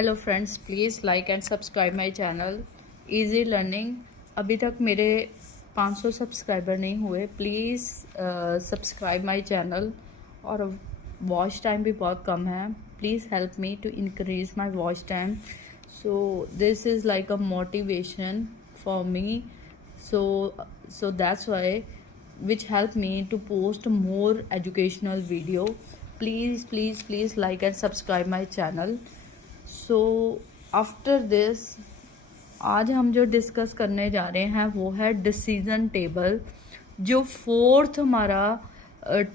Hello friends, please like and subscribe my channel easy learning. अभी तक मेरे 500 subscriber नहीं हुए। Please subscribe my channel. और वॉच टाइम भी बहुत कम है। Please help me to increase my watch time. So this is like a motivation for me. So that's why which help me to post more educational video. Please like and subscribe my channel. So after this आज हम जो discuss करने जा रहे हैं वो है decision table, जो फोर्थ हमारा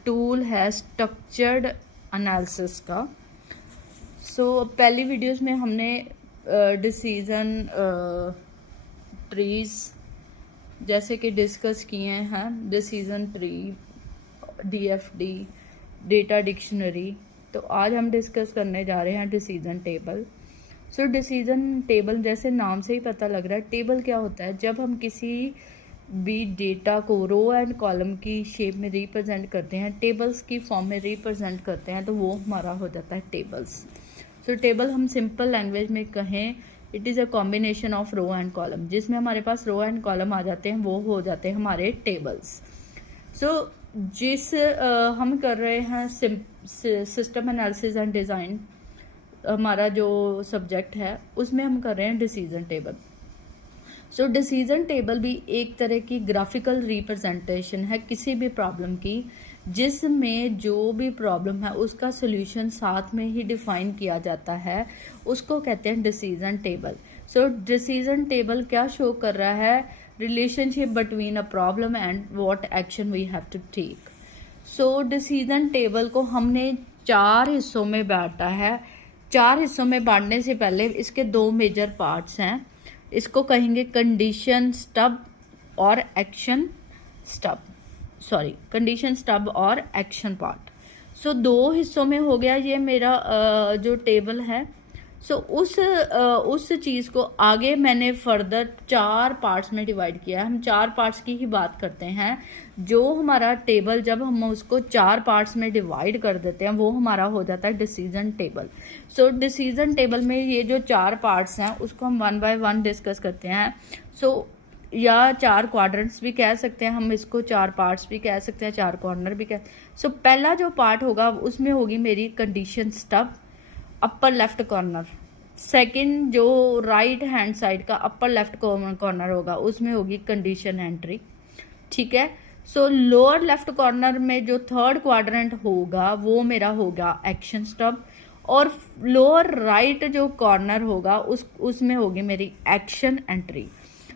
टूल है स्ट्रक्चर्ड एनालिसिस का। सो पहली वीडियोस में हमने डिसीजन ट्रीज जैसे कि डिस्कस किए हैं, decision tree, DFD, data dictionary. तो आज हम डिस्कस करने जा रहे हैं decision table. So decision table जैसे नाम से ही पता लग रहा है, टेबल क्या होता है? जब हम किसी भी डेटा को रो एंड कॉलम की शेप में रिप्रेजेंट करते हैं, टेबल्स की फॉर्म में रिप्रेजेंट करते हैं, तो वो हमारा हो जाता है टेबल्स। सो टेबल हम सिंपल लैंग्वेज में कहें, it is a combination of row and column. जिसमें हमारे पास रो एंड कॉलम आ जाते हैं वो हो जाते हैं हमारे टेबल्स। सो हम कर रहे हैं सिस्टम एनालिसिस एंड डिज़ाइन, हमारा जो सब्जेक्ट है उसमें हम कर रहे हैं decision table. So decision table भी एक तरह की ग्राफिकल रिप्रेजेंटेशन है किसी भी प्रॉब्लम की, जिसमें जो भी प्रॉब्लम है उसका सोल्यूशन साथ में ही डिफाइन किया जाता है, उसको कहते हैं decision table. So decision table क्या शो कर रहा है? Relationship between a problem and what action we have to take. So decision table को हमने 4 हिस्सों में बांटा है। 4 हिस्सों में बांटने से पहले इसके 2 मेजर पार्ट्स हैं। इसको कहेंगे कंडीशन स्टब और एक्शन स्टब, कंडीशन स्टब और एक्शन पार्ट। सो 2 हिस्सों में हो गया ये मेरा जो टेबल है। सो उस चीज़ को आगे मैंने फर्दर 4 पार्ट्स में डिवाइड किया है। हम 4 पार्ट्स की ही बात करते हैं। जो हमारा टेबल, जब हम उसको 4 पार्ट्स में डिवाइड कर देते हैं, वो हमारा हो जाता है decision table. So decision table में ये जो 4 पार्ट्स हैं उसको हम 1 बाय 1 डिस्कस करते हैं। सो या 4 क्वाड्रेंट्स भी कह सकते हैं हम इसको, 4 पार्ट्स भी कह सकते हैं, 4 कॉर्नर भी कह। सो पहला जो पार्ट होगा उसमें होगी मेरी condition stub, upper left corner. Second जो राइट हैंड साइड का अपर लेफ्ट कॉर्नर होगा उसमें होगी कंडीशन एंट्री, ठीक है। सो लोअर लेफ्ट कॉर्नर में जो थर्ड क्वाड्रेंट होगा वो मेरा होगा एक्शन स्टब, और लोअर राइट जो कॉर्नर होगा उसमें होगी मेरी एक्शन एंट्री।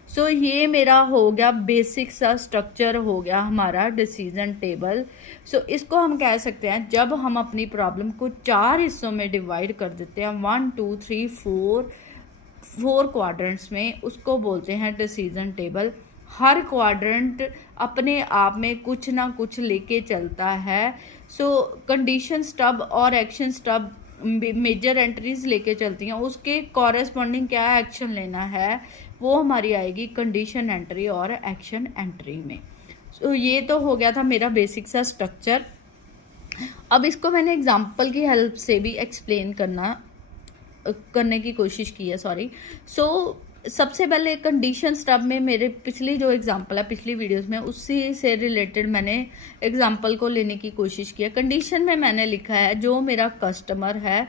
सो ये मेरा हो गया बेसिक सा स्ट्रक्चर, हो गया हमारा डिसीजन टेबल। सो इसको हम कह सकते हैं, जब हम अपनी प्रॉब्लम को 4 हिस्सों में डिवाइड कर देते हैं, 1 2 3 4 क्वाड्रेंट्स में, उसको बोलते हैं डिसीजन टेबल। हर क्वाड्रेंट अपने आप में कुछ ना कुछ लेके चलता है। सो कंडीशन स्टब और एक्शन स्टब मेजर एंट्रीज लेके चलती हैं, उसके कॉरेस्पॉन्डिंग क्या एक्शन लेना है वो हमारी आएगी कंडीशन एंट्री और एक्शन एंट्री में। सो ये तो हो गया था मेरा बेसिक सा स्ट्रक्चर। अब इसको मैंने एग्जांपल की हेल्प से भी एक्सप्लेन करने की कोशिश की है, सॉरी। सो सबसे पहले कंडीशन स्टब में मेरे पिछली जो एग्जांपल है पिछली वीडियोस में, उसी से रिलेटेड मैंने एग्जांपल को लेने की कोशिश की है। कंडीशन में मैंने लिखा है जो मेरा कस्टमर है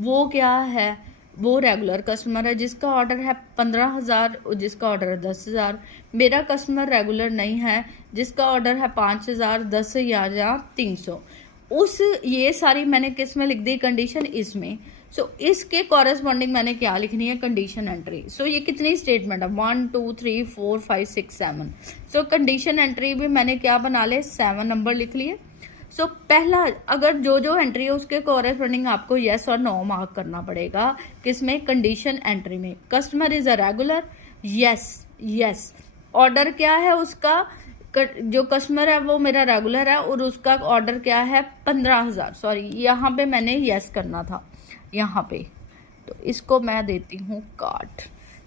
वो क्या है, वो रेगुलर कस्टमर है जिसका ऑर्डर है 15,000, जिसका ऑर्डर है 10,000। मेरा कस्टमर रेगुलर नहीं है जिसका ऑर्डर है 5,000, 10,000 या 300। ये सारी मैंने किस में लिख दी? कंडीशन इसमें। सो इसके कॉरेस्पॉन्डिंग मैंने क्या लिखनी है? Condition entry. सो ये कितनी स्टेटमेंट है? 1 2 3 4 5 6 7। सो कंडीशन एंट्री भी मैंने क्या बना ले? 7 नंबर लिख लिए। सो पहला, अगर जो एंट्री है उसके कॉरेस्पॉन्डिंग आपको यस और नो मार्क करना पड़ेगा। किसमें? कंडीशन एंट्री में। Customer is a regular, yes. Order क्या है उसका? जो कस्टमर है वो मेरा रेगुलर है और उसका ऑर्डर क्या है? 15,000। सॉरी, यहाँ पे मैंने यस करना था, यहाँ पे। तो इसको मैं देती हूँ काट,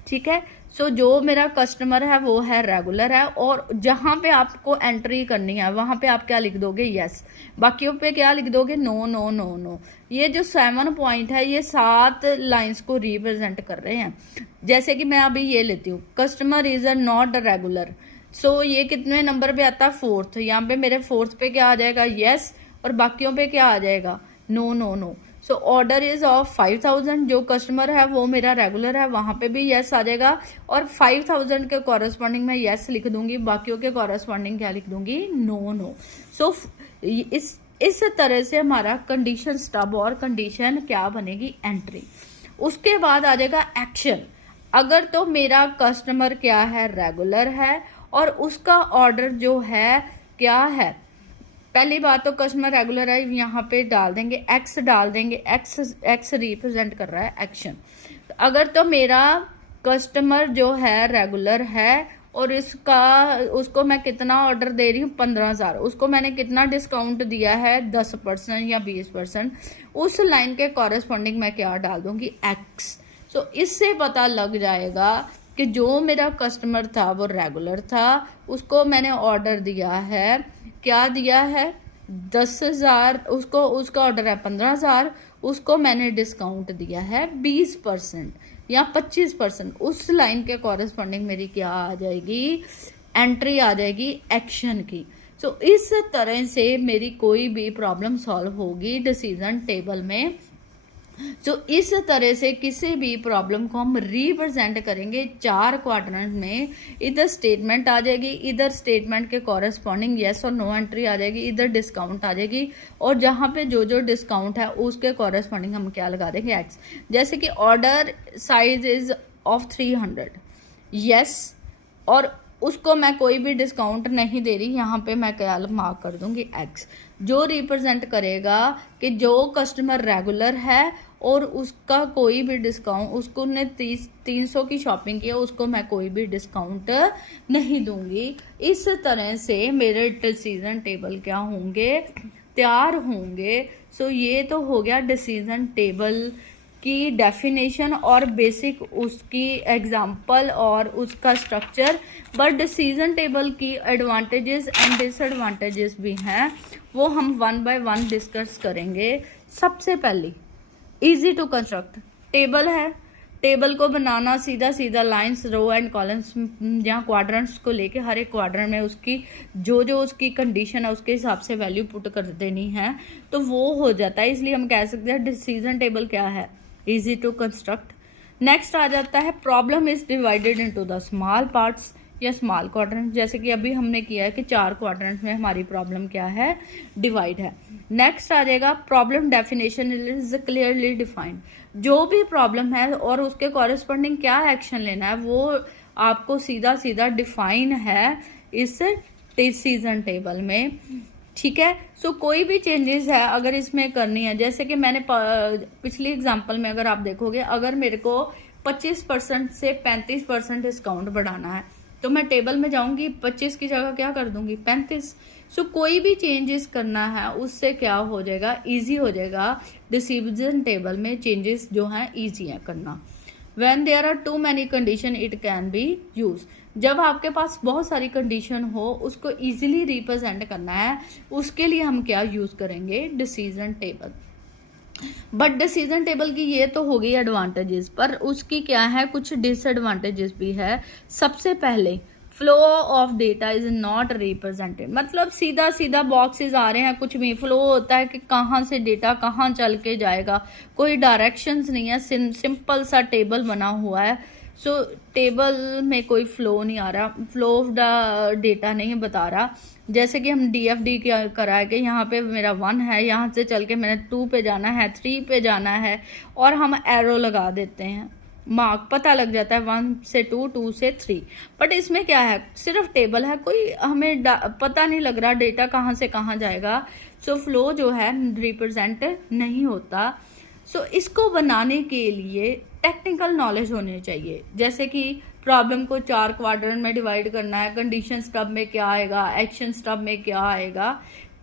ठीक है। सो जो मेरा कस्टमर है वो है रेगुलर है, और जहां पे आपको एंट्री करनी है वहां पे आप क्या लिख दोगे, यस। बाकियों पे क्या लिख दोगे, नो नो नो नो। ये जो 7 पॉइंट है ये 7 लाइंस को रिप्रेजेंट कर रहे हैं। जैसे कि मैं अभी ये लेती हूँ, customer is a not regular. So ये कितने नंबर पे आता है, 4th। यहाँ पे मेरे 4th पे क्या आ जाएगा, यस, और बाकियों पे क्या आ जाएगा, no no no. So order is of 5000, जो कस्टमर है वो मेरा रेगुलर है, वहां पे भी यस आ जाएगा, और 5000 के कॉरेस्पॉन्डिंग में यस लिख दूंगी, बाकियों के कॉरेस्पॉन्डिंग क्या लिख दूंगी, नो नो। सो इस तरह से हमारा कंडीशन स्टब और कंडीशन क्या बनेगी, एंट्री। उसके बाद आ जाएगा एक्शन। अगर तो मेरा कस्टमर क्या है, रेगुलर है, और उसका ऑर्डर जो है क्या है, पहली बात तो कस्टमर रेगुलर है, यहाँ पे डाल देंगे एक्स, डाल देंगे एक्स रिप्रेजेंट कर रहा है एक्शन। अगर तो मेरा कस्टमर जो है रेगुलर है और उसको मैं कितना ऑर्डर दे रही हूँ, 15,000, उसको मैंने कितना डिस्काउंट दिया है, 10% या 20%, उस लाइन के कॉरेस्पॉन्डिंग मैं क्या डाल दूंगी, एक्स। सो इससे पता लग जाएगा कि जो मेरा कस्टमर था वो रेगुलर था, उसको मैंने ऑर्डर दिया है, क्या दिया है, 10,000, उसका ऑर्डर है 15,000, उसको मैंने डिस्काउंट दिया है 20% या 25%, उस लाइन के कॉरेस्पॉन्डिंग मेरी क्या आ जाएगी, एंट्री आ जाएगी एक्शन की। सो इस तरह से मेरी कोई भी प्रॉब्लम सॉल्व होगी डिसीजन टेबल में। सो इस तरह से किसी भी प्रॉब्लम को हम रिप्रेजेंट करेंगे 4 क्वाड्रेंट में। इधर स्टेटमेंट आ जाएगी, इधर स्टेटमेंट के कॉरेस्पॉन्डिंग यस और नो एंट्री आ जाएगी, इधर डिस्काउंट आ जाएगी, और जहां पे जो जो डिस्काउंट है उसके कॉरेस्पॉन्डिंग हम क्या लगा देंगे, एक्स। जैसे कि order size is of 300, yes, और उसको मैं कोई भी डिस्काउंट नहीं दे रही, यहाँ पे मैं क्या मार्क कर दूंगी, एक्स, जो रिप्रेजेंट करेगा कि जो कस्टमर रेगुलर है और उसका कोई भी डिस्काउंट, उसको ने 300 की शॉपिंग की है, उसको मैं कोई भी डिस्काउंट नहीं दूंगी। इस तरह से मेरे डिसीजन टेबल क्या होंगे, तैयार होंगे। सो ये तो हो गया डिसीजन टेबल की डेफिनेशन और बेसिक उसकी एग्जाम्पल और उसका स्ट्रक्चर। बट डिसीजन टेबल की एडवांटेजेस एंड डिसएडवांटेजेस भी हैं, वो हम 1 बाय 1 डिस्कस करेंगे। सबसे पहले इजी टू कंस्ट्रक्ट टेबल है। टेबल को बनाना सीधा सीधा लाइंस, रो एंड कॉलम्स या क्वाड्रेंट्स को लेके हर एक क्वाड्रेंट में उसकी जो जो उसकी कंडीशन है उसके हिसाब से वैल्यू पुट कर देनी है, तो वो हो जाता है। इसलिए हम कह सकते हैं डिसीजन टेबल क्या है, इजी टू कंस्ट्रक्ट। नेक्स्ट आ जाता है problem is divided into the small parts या स्मॉल क्वाड्रेंट। जैसे कि अभी हमने किया है कि 4 क्वाड्रेंट में हमारी प्रॉब्लम क्या है, डिवाइड है। नेक्स्ट आ जाएगा problem definition is clearly defined. जो भी प्रॉब्लम है और उसके कॉरेस्पॉन्डिंग क्या एक्शन लेना है वो आपको सीधा सीधा डिफाइन है इस डिसीजन टेबल में, ठीक है। सो कोई भी चेंजेस है अगर इसमें करनी है, जैसे कि मैंने पिछली एग्जांपल में अगर आप देखोगे, अगर मेरे को 25% से 35% डिस्काउंट बढ़ाना है तो मैं टेबल में जाऊंगी, 25 की जगह क्या कर दूंगी, 35। सो कोई भी चेंजेस करना है उससे क्या हो जाएगा, इजी हो जाएगा। डिसीजन टेबल में चेंजेस जो है इजी है करना। When there are too many condition it can be used। जब आपके पास बहुत सारी कंडीशन हो उसको इजीली रिप्रेजेंट करना है, उसके लिए हम क्या यूज करेंगे, decision table. But decision table की ये तो हो गई एडवांटेजेस, पर उसकी क्या है, कुछ डिसएडवांटेजेस भी है। सबसे पहले flow of data is not represented, मतलब सीधा सीधा बॉक्सेस आ रहे हैं, कुछ भी फ्लो होता है कि कहाँ से डेटा कहाँ चल के जाएगा, कोई डायरेक्शंस नहीं है, सिंपल सा टेबल बना हुआ है। सो टेबल में कोई फ्लो नहीं आ रहा, फ्लो ऑफ द डेटा नहीं बता रहा। जैसे कि हम DFD क्या करा है कि यहाँ पे मेरा 1 है, यहाँ से चल के मैंने 2 पे जाना है, 3 पे जाना है, और हम एरो लगा देते हैं, मार्क पता लग जाता है 1 से 2, 2 से 3। बट इसमें क्या है, सिर्फ टेबल है, कोई हमें पता नहीं लग रहा डेटा कहाँ से कहाँ जाएगा। सो फ्लो जो है रिप्रेजेंट नहीं होता। सो इसको बनाने के लिए टेक्निकल नॉलेज होनी चाहिए, जैसे कि प्रॉब्लम को 4 क्वाड्रेंट में डिवाइड करना है, कंडीशन स्टब में क्या आएगा, एक्शन स्टब में क्या आएगा,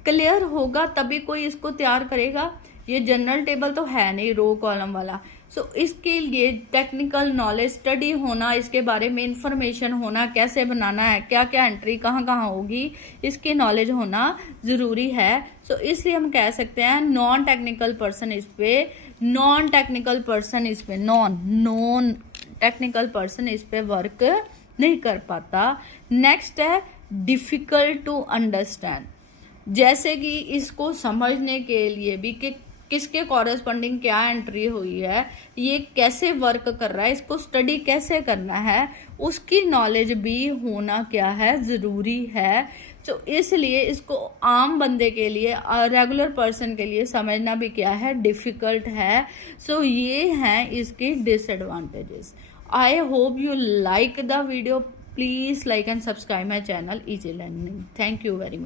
क्लियर होगा तभी कोई इसको तैयार करेगा। ये जनरल टेबल तो है नहीं रो कॉलम वाला। सो इसके लिए टेक्निकल नॉलेज स्टडी होना, इसके बारे में इंफॉर्मेशन होना, कैसे बनाना है, क्या क्या एंट्री कहाँ कहाँ होगी, इसकी नॉलेज होना ज़रूरी है। सो इसलिए हम कह सकते हैं नॉन टेक्निकल पर्सन इस पे नॉन टेक्निकल पर्सन इस पे वर्क नहीं कर पाता। नेक्स्ट है डिफिकल्ट टू अंडरस्टैंड, जैसे कि इसको समझने के लिए भी कि किसके कॉरेस्पॉन्डिंग क्या एंट्री हुई है, ये कैसे वर्क कर रहा है, इसको स्टडी कैसे करना है, उसकी नॉलेज भी होना क्या है ज़रूरी है। तो इसलिए इसको आम बंदे के लिए, रेगुलर पर्सन के लिए समझना भी क्या है, डिफ़िकल्ट है। सो ये हैं इसकी disadvantages. I hope you like the video. Please like and subscribe my channel easy learning. Thank you very much.